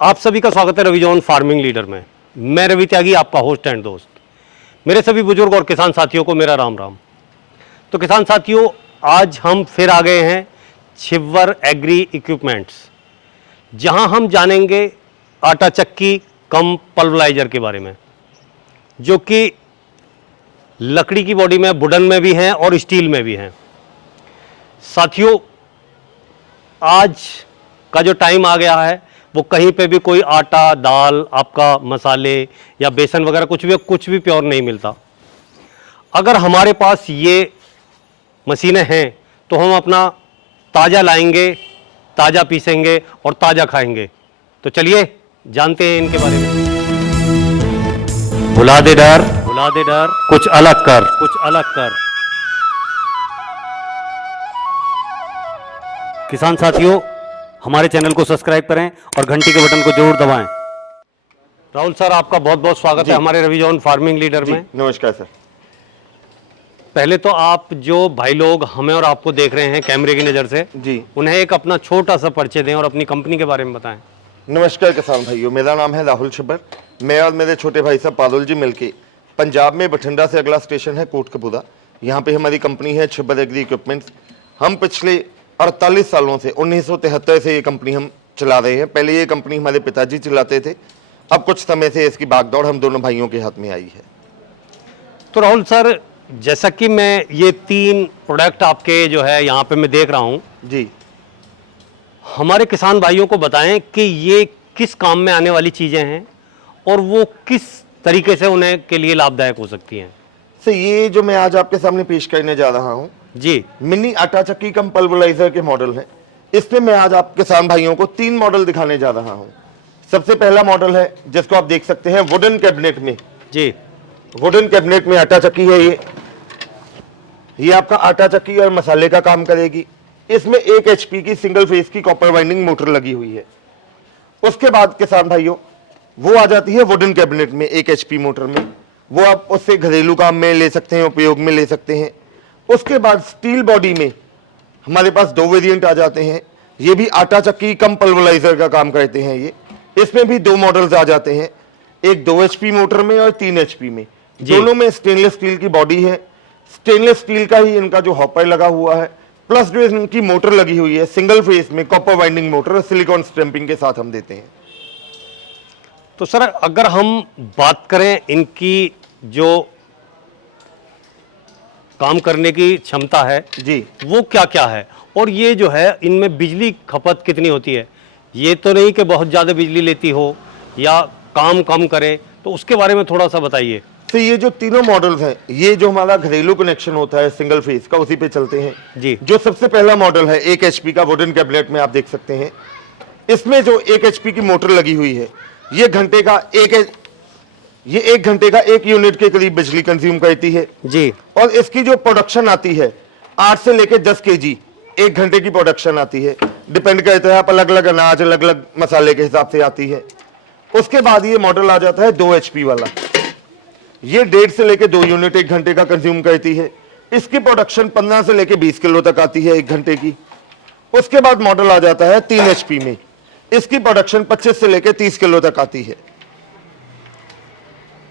आप सभी का स्वागत है रविजॉन फार्मिंग लीडर में। मैं रवि त्यागी, आपका होस्ट एंड दोस्त। मेरे सभी बुजुर्ग और किसान साथियों को मेरा राम राम। तो किसान साथियों, आज हम फिर आ गए हैं छिब्बर एग्री इक्विपमेंट्स, जहां हम जानेंगे आटा चक्की कम पल्वराइजर के बारे में, जो कि लकड़ी की बॉडी में, वुडन में भी हैं और स्टील में भी हैं। साथियों, आज का जो टाइम आ गया है वो कहीं पे भी कोई आटा, दाल, आपका मसाले या बेसन वगैरह कुछ भी प्योर नहीं मिलता। अगर हमारे पास ये मशीनें हैं तो हम अपना ताज़ा लाएंगे, ताज़ा पीसेंगे और ताज़ा खाएंगे। तो चलिए जानते हैं इनके बारे में। भुला दे डर, कुछ अलग कर। किसान साथियों, हमारे चैनल को सब्सक्राइब करें और घंटी के बटन को जरूर दबाएं। राहुल सर, आपका बहुत बहुत स्वागत है हमारे रविजॉन फार्मिंग लीडर में। नमस्कार सर। पहले तो आप जो भाई लोग हमें और आपको देख रहे हैं कैमरे की नज़र से जी, उन्हें एक अपना छोटा सा परिचय दें और अपनी कंपनी के बारे में बताएं। नमस्कार किसान भाइयों, मेरा नाम है राहुल छिब्बर। मैं और मेरे छोटे भाई साहब पारुल जी मिलके पंजाब में बठिंडा से अगला स्टेशन है कोटकपुरा, यहाँ पे हमारी कंपनी है छिब्बर एग्री इक्विपमेंट्स। हम पिछले 48 सालों से 1973 से ये कंपनी हम चला रहे हैं। पहले ये कंपनी हमारे पिताजी चलाते थे, अब कुछ समय से इसकी भागदौड़ हम दोनों भाइयों के हाथ में आई है। तो राहुल सर, जैसा कि मैं ये 3 प्रोडक्ट आपके जो है यहाँ पे मैं देख रहा हूँ जी, हमारे किसान भाइयों को बताएं कि ये किस काम में आने वाली चीज़ें हैं और वो किस तरीके से उन्हें के लिए लाभदायक हो सकती हैं। सर ये जो मैं आज आपके सामने पेश करने जा रहा हूँ जी, मिनी आटा चक्की कम पल्वराइजर के मॉडल हैं। इसमें मैं आज आप किसान भाइयों को 3 मॉडल दिखाने जा रहा हूँ। सबसे पहला मॉडल है जिसको आप देख सकते हैं वुडन कैबिनेट में। जी, वुडन कैबिनेट में आटा चक्की है। ये आपका आटा चक्की और मसाले का काम करेगी। इसमें 1 HP की सिंगल फेज की कॉपर वाइंडिंग मोटर लगी हुई है। उसके बाद किसान भाइयों वो आ जाती है वुडन कैबिनेट में 1 HP मोटर में। वो आप उससे घरेलू काम में ले सकते हैं, उपयोग में ले सकते हैं। उसके बाद स्टील बॉडी में हमारे पास 2 वेरिएंट आ जाते हैं। ये भी आटा चक्की कम पल्वराइजर का काम करते हैं। ये इसमें भी 2 मॉडल्स आ जाते हैं, एक 2 HP मोटर में और 3 HP में। दोनों में स्टेनलेस स्टील की बॉडी है। स्टेनलेस स्टील का ही इनका जो हॉपर लगा हुआ है, प्लस जो इनकी मोटर लगी हुई है सिंगल फेस में copper winding motor silicon stamping के साथ हम देते हैं। तो सर अगर हम बात करें इनकी जो काम करने की क्षमता है जी, वो क्या क्या है, और ये जो है इनमें बिजली खपत कितनी होती है? ये तो नहीं कि बहुत ज़्यादा बिजली लेती हो या काम कम करे, तो उसके बारे में थोड़ा सा बताइए। तो ये जो तीनों मॉडल्स हैं, ये जो हमारा घरेलू कनेक्शन होता है सिंगल फेस का, उसी पे चलते हैं जी। जो सबसे पहला मॉडल है 1 HP का वुडन कैबिनेट में आप देख सकते हैं। इसमें जो 1 HP की मोटर लगी हुई है, ये 1 घंटे का 1 यूनिट के करीब बिजली कंज्यूम करती है जी। और इसकी जो प्रोडक्शन आती है 8 से लेकर 10 kg 1 घंटे की प्रोडक्शन आती है। डिपेंड करता है, आप अलग अलग अनाज, अलग अलग मसाले के हिसाब से आती है। उसके बाद ये मॉडल आ जाता है 2 HP वाला। ये 1.5 से लेकर 2 यूनिट 1 घंटे का कंज्यूम करती है। इसकी प्रोडक्शन 15 से लेकर 20 किलो तक आती है 1 घंटे की। उसके बाद मॉडल आ जाता है 3 HP में। इसकी प्रोडक्शन 25 से लेकर 30 किलो तक आती है।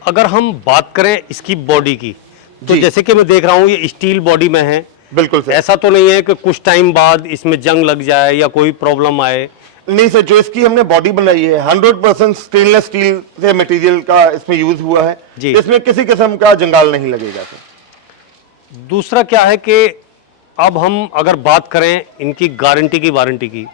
अगर हम बात करें इसकी बॉडी की, तो जैसे कि मैं देख रहा हूँ ये स्टील बॉडी में है। बिल्कुल सर। ऐसा तो नहीं है कि कुछ टाइम बाद इसमें जंग लग जाए या कोई प्रॉब्लम आए? नहीं सर, जो इसकी हमने बॉडी बनाई है 100% स्टेनलेस स्टील से मटेरियल का इसमें यूज हुआ है जी। इसमें किसी किस्म का जंगाल नहीं लगेगा सर। दूसरा क्या है कि अब हम अगर बात करें इनकी गारंटी की, वारंटी की,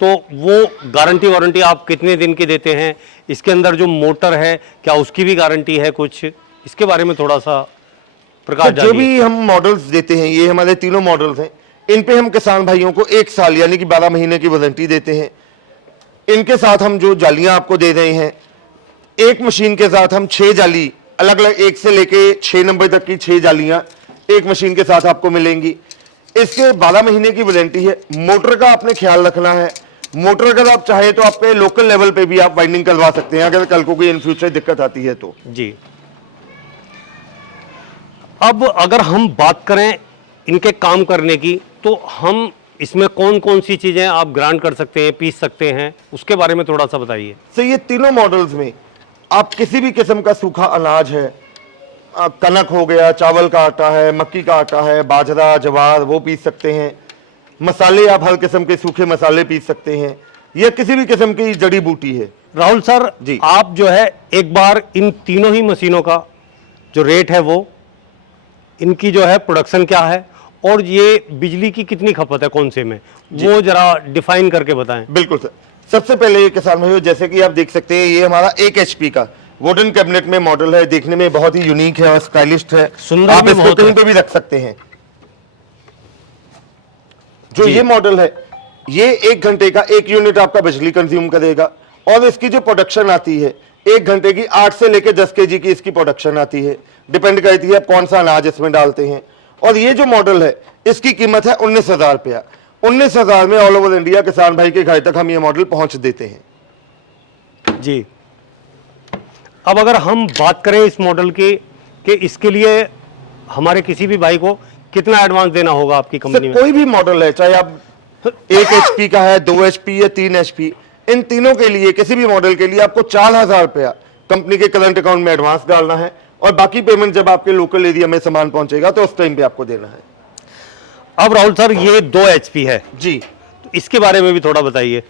तो वो गारंटी वारंटी आप कितने दिन की देते हैं? इसके अंदर जो मोटर है क्या उसकी भी गारंटी है कुछ? इसके बारे में थोड़ा सा प्रकाश डालिए। जो भी हम मॉडल्स देते हैं, ये हमारे तीनों मॉडल्स हैं, इन पे हम किसान भाइयों को 1 साल यानी कि 12 महीने की वारंटी देते हैं। इनके साथ हम जो जालियां आपको दे रहे हैं, एक मशीन के साथ हम 6 जाली अलग अलग 1 से लेके 6 नंबर तक की 6 जालियां एक मशीन के साथ आपको मिलेंगी। इसके 12 महीने की वारंटी है। मोटर का आपने ख्याल रखना है। मोटर अगर आप चाहे तो आप पे लोकल लेवल पे भी आप वाइंडिंग करवा सकते हैं अगर कल को कोई इन फ्यूचर दिक्कत आती है तो जी। अब अगर हम बात करें इनके काम करने की, तो हम इसमें कौन कौन सी चीज़ें आप ग्राइंड कर सकते हैं, पीस सकते हैं, उसके बारे में थोड़ा सा बताइए। सर ये तीनों मॉडल्स में आप किसी भी किस्म का सूखा अनाज है, कनक हो गया, चावल का आटा है, मक्की का आटा है, बाजरा, ज्वार, वो पीस सकते हैं। मसाले आप हर किस्म के सूखे मसाले पीस सकते हैं, या किसी भी किस्म की जड़ी बूटी है। राहुल सर जी। आप जो है एक बार इन तीनों ही मशीनों का जो रेट है वो, इनकी जो है प्रोडक्शन क्या है, और ये बिजली की कितनी खपत है कौन से में, वो जरा डिफाइन करके बताएं। बिल्कुल सर। सबसे पहले ये किसान भाइयों, जैसे कि आप देख सकते हैं, ये हमारा 1 HP का वुडन कैबिनेट में मॉडल है। देखने में बहुत ही यूनिक है और स्टाइलिश है, सुंदर आप भी इसको बहुत कहीं है। पे भी रख सकते हैं। जो जी। ये मॉडल है, ये 1 घंटे का 1 यूनिट आपका बिजली कंज्यूम करेगा, और इसकी जो प्रोडक्शन आती है 1 घंटे की 8 से लेकर 10 kg की इसकी प्रोडक्शन आती है। डिपेंड करती है आप कौन सा अनाज इसमें डालते हैं। और ये जो मॉडल है, इसकी कीमत है 19,000 रुपया। 19,000 में ऑल ओवर इंडिया किसान भाई के घर तक हम ये मॉडल पहुंच देते हैं। जी। अब अगर हम बात करें इस मॉडल की, कि इसके लिए हमारे किसी भी भाई को कितना एडवांस देना होगा आपकी कंपनी सर में? कोई भी मॉडल है, चाहे आप 1 HP का है, 2 HP या 3 HP, इन तीनों के लिए, किसी भी मॉडल के लिए आपको 4,000 रुपया कंपनी के करंट अकाउंट में एडवांस डालना है, और बाकी पेमेंट जब आपके लोकल एरिया में सामान पहुंचेगा तो उस टाइम पे आपको देना है। अब राहुल सर ये 2 HP है, जी। तो इसके बारे में भी थोड़ा बताइए।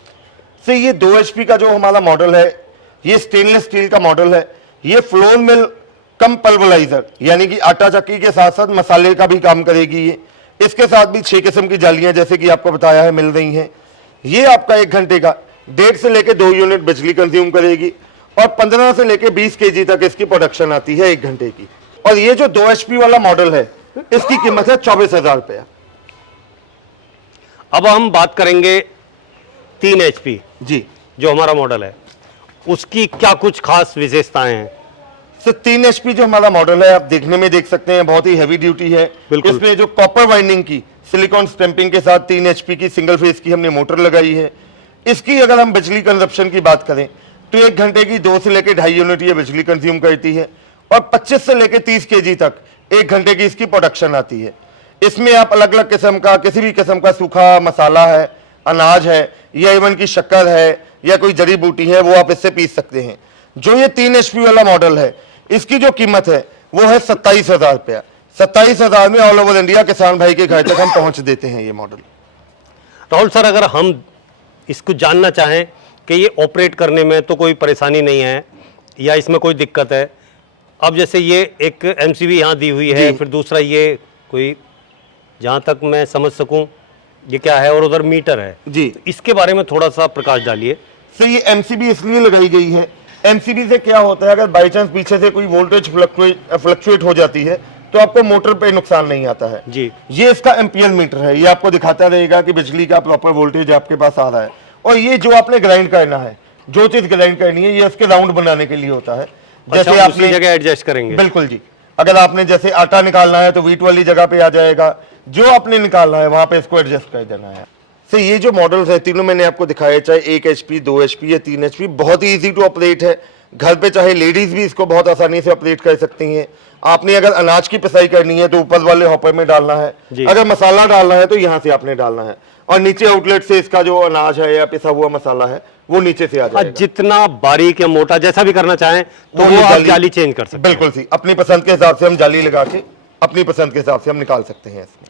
से ये 2 HP का जो हमारा मॉडल है, ये स्टेनलेस स्टील का मॉडल है। ये फ्लोर मिल कम पल्वराइजर, यानी कि आटा चक्की के साथ साथ मसाले का भी काम करेगी। ये इसके साथ भी 6 किस्म की जालियां, जैसे कि आपको बताया है, मिल रही हैं। ये आपका 1 घंटे का 1.5 से लेकर 2 यूनिट बिजली कंज्यूम करेगी, और 15 से लेकर 20 kg तक इसकी प्रोडक्शन आती है 1 घंटे की। और ये जो 2 HP वाला मॉडल है, इसकी कीमत है 24,000 रुपया। अब हम बात करेंगे 3 HP जी। जो हमारा मॉडल है, उसकी क्या कुछ खास विशेषताएं हैं? सर 3 HP जो हमारा मॉडल है, आप देखने में देख सकते हैं, बहुत ही हैवी ड्यूटी है। बिल्कुल। इसमें जो कॉपर वाइंडिंग की सिलिकॉन स्टैंपिंग के साथ 3 HP की सिंगल फेज की हमने मोटर लगाई है। इसकी अगर हम बिजली कंजप्शन की बात करें तो 1 घंटे की 2 से लेकर 2.5 यूनिट ये बिजली कंज्यूम करती है, और 25 से लेकर 30 kg तक 1 घंटे की इसकी प्रोडक्शन आती है। इसमें आप अलग अलग किस्म का, किसी भी किस्म का सूखा मसाला है, अनाज है, या इवन की शक्कर है, या कोई जड़ी बूटी है, वो आप इससे पीस सकते हैं। जो ये 3 HP वाला मॉडल है, इसकी जो कीमत है वो है 27,000 रुपया। 27,000 में ऑल ओवर इंडिया किसान भाई के घर तक हम पहुंच देते हैं ये मॉडल। राहुल सर अगर हम इसको जानना चाहें कि ये ऑपरेट करने में तो कोई परेशानी नहीं है या इसमें कोई दिक्कत है, अब जैसे ये एक MCB यहाँ दी हुई है, जी। फिर दूसरा ये कोई, जहाँ तक मैं समझ सकूं ये क्या है, और उधर मीटर है जी। तो इसके बारे में थोड़ा सा प्रकाश डालिए। सर ये MCB इसलिए लगाई गई है, MCB से क्या होता है, अगर बाई चांस पीछे से कोई वोल्टेज फ्लक्चुएट हो जाती है तो आपको मोटर पे नुकसान नहीं आता है। जी। ये इसका एम्पियर मीटर है, ये आपको दिखाता रहेगा कि बिजली का प्रॉपर वोल्टेज आपके पास आ रहा है। और ये जो आपने ग्राइंड करना है, जो चीज ग्राइंड करनी है, ये उसके राउंड बनाने के लिए होता है। अच्छा, जैसे उसी जगह एडजस्ट करेंगे। बिल्कुल जी। अगर आपने जैसे आटा निकालना है तो वीट वाली जगह पे आ जाएगा, जो आपने निकालना है वहां पे इसको एडजस्ट कर देना है। सर ये जो मॉडल्स है तीनों मैंने आपको दिखाया, चाहे 1 HP, 2 HP या 3 HP, बहुत ही इजी टू ऑपरेट है। घर पे चाहे लेडीज भी इसको बहुत आसानी से ऑपरेट कर सकती हैं। आपने अगर अनाज की पिसाई करनी है तो ऊपर वाले हॉपर में डालना है, जी। अगर मसाला डालना है तो यहाँ से आपने डालना है, और नीचे आउटलेट से इसका जो अनाज है या पिसा हुआ मसाला है वो नीचे से आ जाएगा। जितना बारीक या मोटा जैसा भी करना चाहें तो वो वो आप जाली- जाली चेंज कर सकते हैं। बिल्कुल सी, अपनी पसंद के हिसाब से हम जाली लगा के अपनी पसंद के हिसाब से हम निकाल सकते हैं इसमें।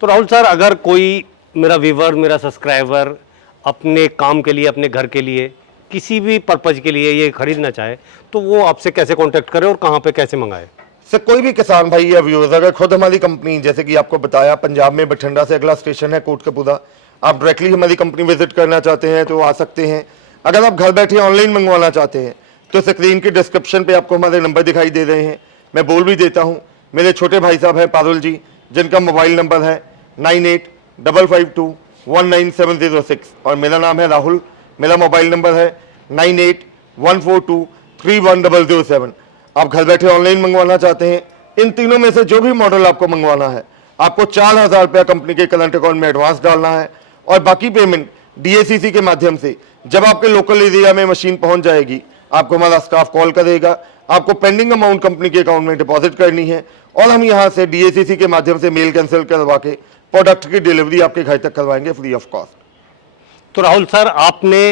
तो राहुल सर अगर कोई मेरा व्यूवर, मेरा सब्सक्राइबर अपने काम के लिए, अपने घर के लिए, किसी भी पर्पज के लिए ये खरीदना चाहे तो वो आपसे कैसे कांटेक्ट करे और कहाँ पे कैसे मंगाए? सर कोई भी किसान भाई या व्यूअर्स, अगर खुद हमारी कंपनी, जैसे कि आपको बताया, पंजाब में बठिंडा से अगला स्टेशन है कोटकपुरा, आप डायरेक्टली हमारी कंपनी विजिट करना चाहते हैं तो आ सकते हैं। अगर आप घर बैठे ऑनलाइन मंगवाना चाहते हैं तो स्क्रीन के डिस्क्रिप्शन पे आपको हमारे नंबर दिखाई दे रहे हैं, मैं बोल भी देता हूँ। मेरे छोटे भाई साहब हैं पारुल जी, जिनका मोबाइल नंबर है 9855219706, और मेरा नाम है राहुल, मेरा मोबाइल नंबर है 9814231007। आप घर बैठे ऑनलाइन मंगवाना चाहते हैं, इन तीनों में से जो भी मॉडल आपको मंगवाना है, आपको 4,000 रुपया कंपनी के करंट अकाउंट में एडवांस डालना है, और बाकी पेमेंट DACC के माध्यम से जब आपके लोकल एरिया में मशीन पहुंच जाएगी, आपको हमारा स्टाफ कॉल करेगा, आपको पेंडिंग अमाउंट कंपनी के अकाउंट में डिपॉजिट करनी है, और हम यहाँ से DACC के माध्यम से मेल कैंसिल करवा के प्रोडक्ट की डिलीवरी आपके घर तक करवाएंगे फ्री ऑफ कॉस्ट। तो राहुल सर, आपने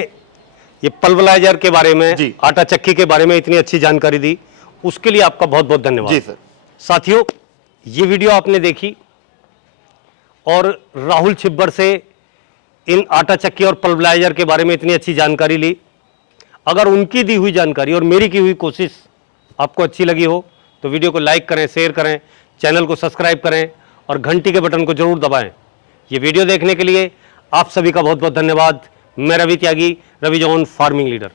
ये पल्वराइजर के बारे में, जी। आटा चक्की के बारे में इतनी अच्छी जानकारी दी, उसके लिए आपका बहुत बहुत धन्यवाद। जी सर। साथियों, ये वीडियो आपने देखी और राहुल छिब्बर से इन आटा चक्की और पल्वराइजर के बारे में इतनी अच्छी जानकारी ली। अगर उनकी दी हुई जानकारी और मेरी की हुई कोशिश आपको अच्छी लगी हो तो वीडियो को लाइक करें, शेयर करें, चैनल को सब्सक्राइब करें और घंटी के बटन को जरूर दबाएं। ये वीडियो देखने के लिए आप सभी का बहुत बहुत धन्यवाद। मैं रवि त्यागी, रवि जॉन फार्मिंग लीडर।